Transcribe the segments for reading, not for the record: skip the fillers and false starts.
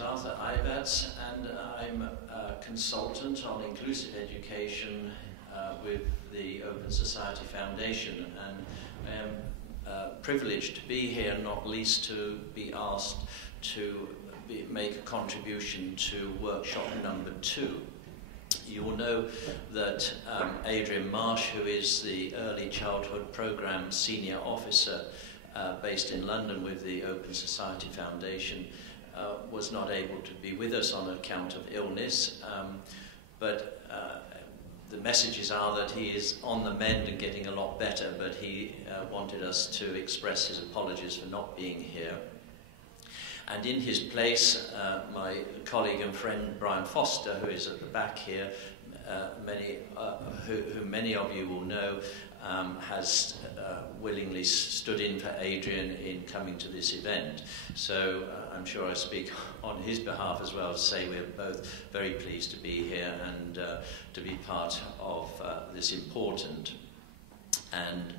name's Arthur Ivatz, and I'm a consultant on inclusive education with the Open Society Foundation, and I am privileged to be here, not least to be asked to make a contribution to workshop number 2. You will know that Adrian Marsh, who is the Early Childhood Programme Senior Officer based in London with the Open Society Foundation, was not able to be with us on account of illness, but the messages are that he is on the mend and getting a lot better, but he wanted us to express his apologies for not being here. And in his place, my colleague and friend Brian Foster, who is at the back here, who many of you will know, has willingly stood in for Adrian in coming to this event. So I'm sure I speak on his behalf as well to say we're both very pleased to be here and to be part of this important and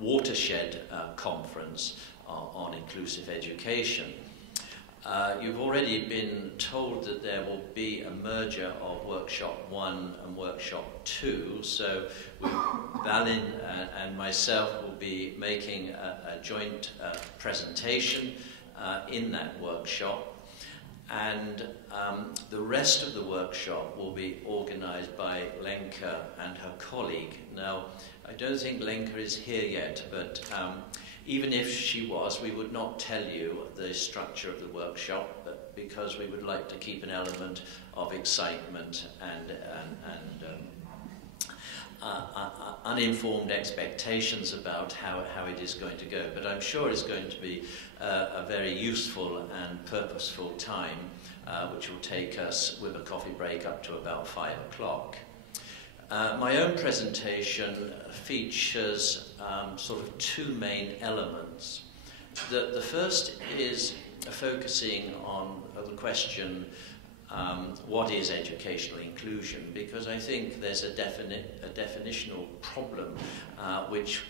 watershed conference on inclusive education. You've already been told that there will be a merger of Workshop 1 and Workshop 2, so Valin and myself will be making a joint presentation in that workshop, and the rest of the workshop will be organised by Lenka and her colleague. Now, I don't think Lenka is here yet, but even if she was, we would not tell you the structure of the workshop, but because we would like to keep an element of excitement and uninformed expectations about how it is going to go. But I'm sure it's going to be a very useful and purposeful time, which will take us with a coffee break up to about 5 o'clock. My own presentation features sort of 2 main elements. The first is focusing on the question, what is educational inclusion? Because I think there's a definitional problem, which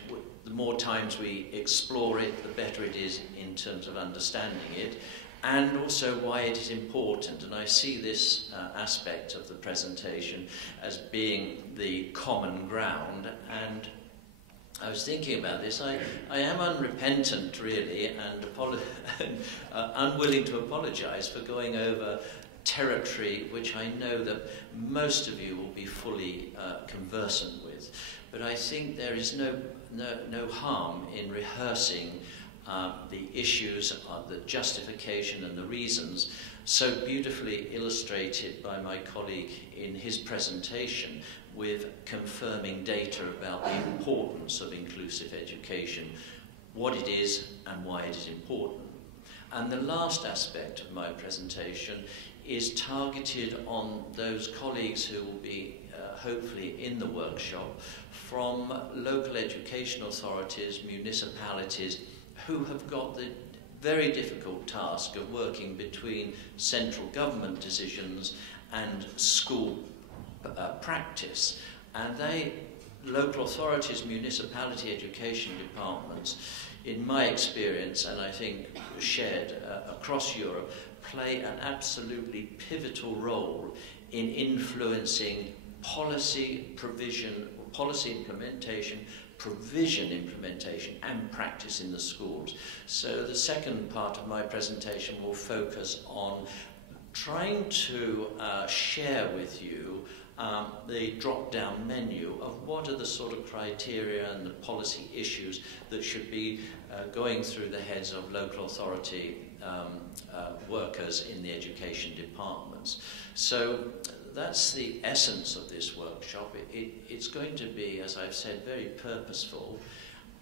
the more times we explore it, the better it is in terms of understanding it, and also why it is important. And I see this aspect of the presentation as being the common ground. And I was thinking about this. I am unrepentant, really, and unwilling to apologize for going over territory which I know that most of you will be fully conversant with. But I think there is no harm in rehearsing the issues, the justification and the reasons, so beautifully illustrated by my colleague in his presentation, with confirming data about the importance of inclusive education, what it is and why it is important. And the last aspect of my presentation is targeted on those colleagues who will be hopefully in the workshop from local education authorities, municipalities, who have got the very difficult task of working between central government decisions and school practice. And local authorities, municipality education departments, in my experience, and I think shared across Europe, play an absolutely pivotal role in influencing policy provision, policy implementation, provision implementation and practice in the schools. So the second part of my presentation will focus on trying to share with you the drop-down menu of what are the sort of criteria and the policy issues that should be going through the heads of local authority workers in the education departments. So that's the essence of this workshop. It's going to be, as I've said, very purposeful,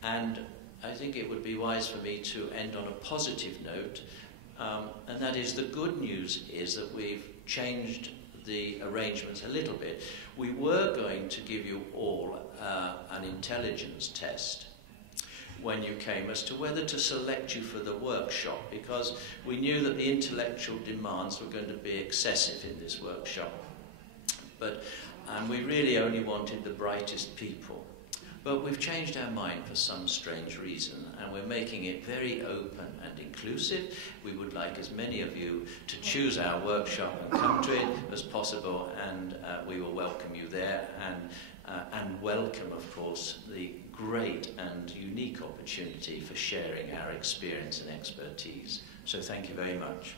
and I think it would be wise for me to end on a positive note, and that is, the good news is that we've changed the arrangements a little bit. We were going to give you all an intelligence test when you came as to whether to select you for the workshop, because we knew that the intellectual demands were going to be excessive in this workshop. And we really only wanted the brightest people. But we've changed our mind for some strange reason, and we're making it very open and inclusive. We would like as many of you to choose our workshop and come to it as possible, and we will welcome you there, and welcome, of course, the great and unique opportunity for sharing our experience and expertise. So thank you very much.